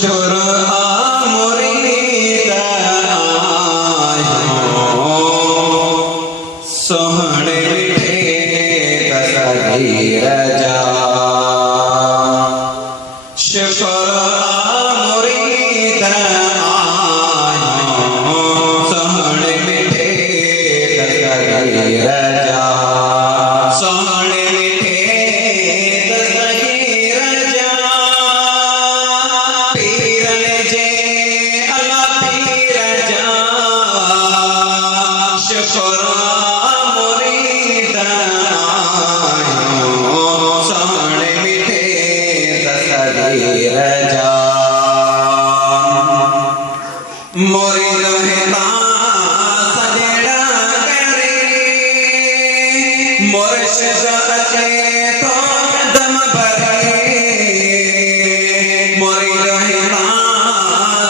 शुरू मुरीद आयो सोहणे तस्वीर जा शुरू मुरीद आयो सोहणे तस्वीर जा सोहणे मोरी रहता सजड़ा करे मुर्शिद अचे तो दम भरे मोरी रहता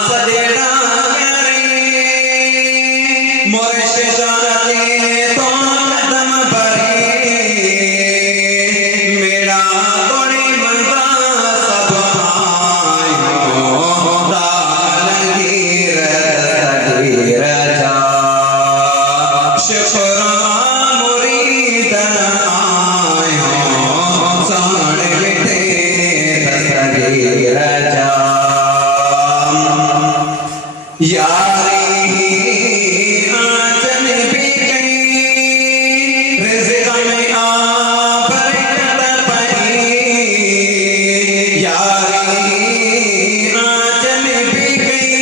सजड़ा करे मुर्शिद अचे तो दम भरे मेरा तोड़े मंदा सब यारी आंचल भी गई रिज़्क़ में आ बरकत पई यारी आंचल भी गई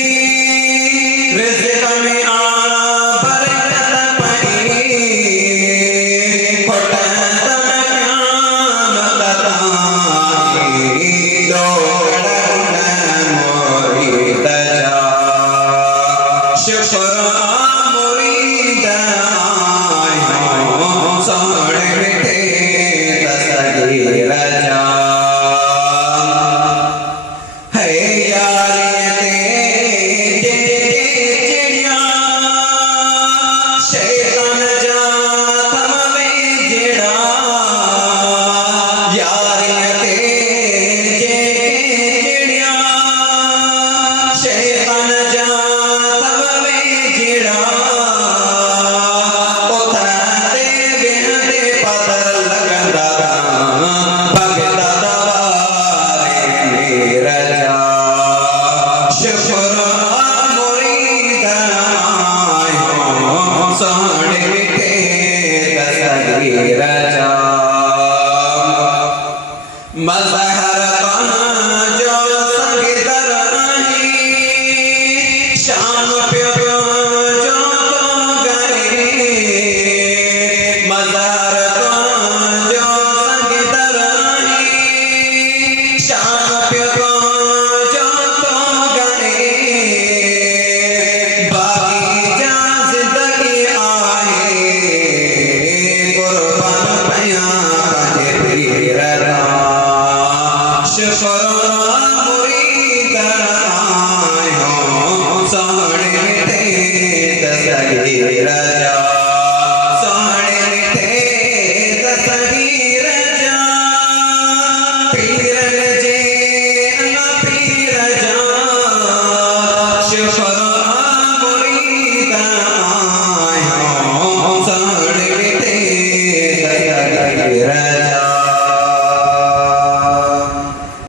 रिज़्क़ में आ बरकत पई फटत क़यामत ताईं दौड़ मुरीद जा शुक्र मुरीद आयो सोहणे मिठे तस्वीर जा है यारी ते चिड़िया शैतान जा तमवे जिड़ा यारी ते चिड़िया शैतान जा मज़हर जो संगीतर शाम प्यो जो तो गए मज़हर जो संगीतर शाम प्यो जो तो गए बागीचा जिंदगी आए कुर्बान पया पंहिंजे पीर शुक्र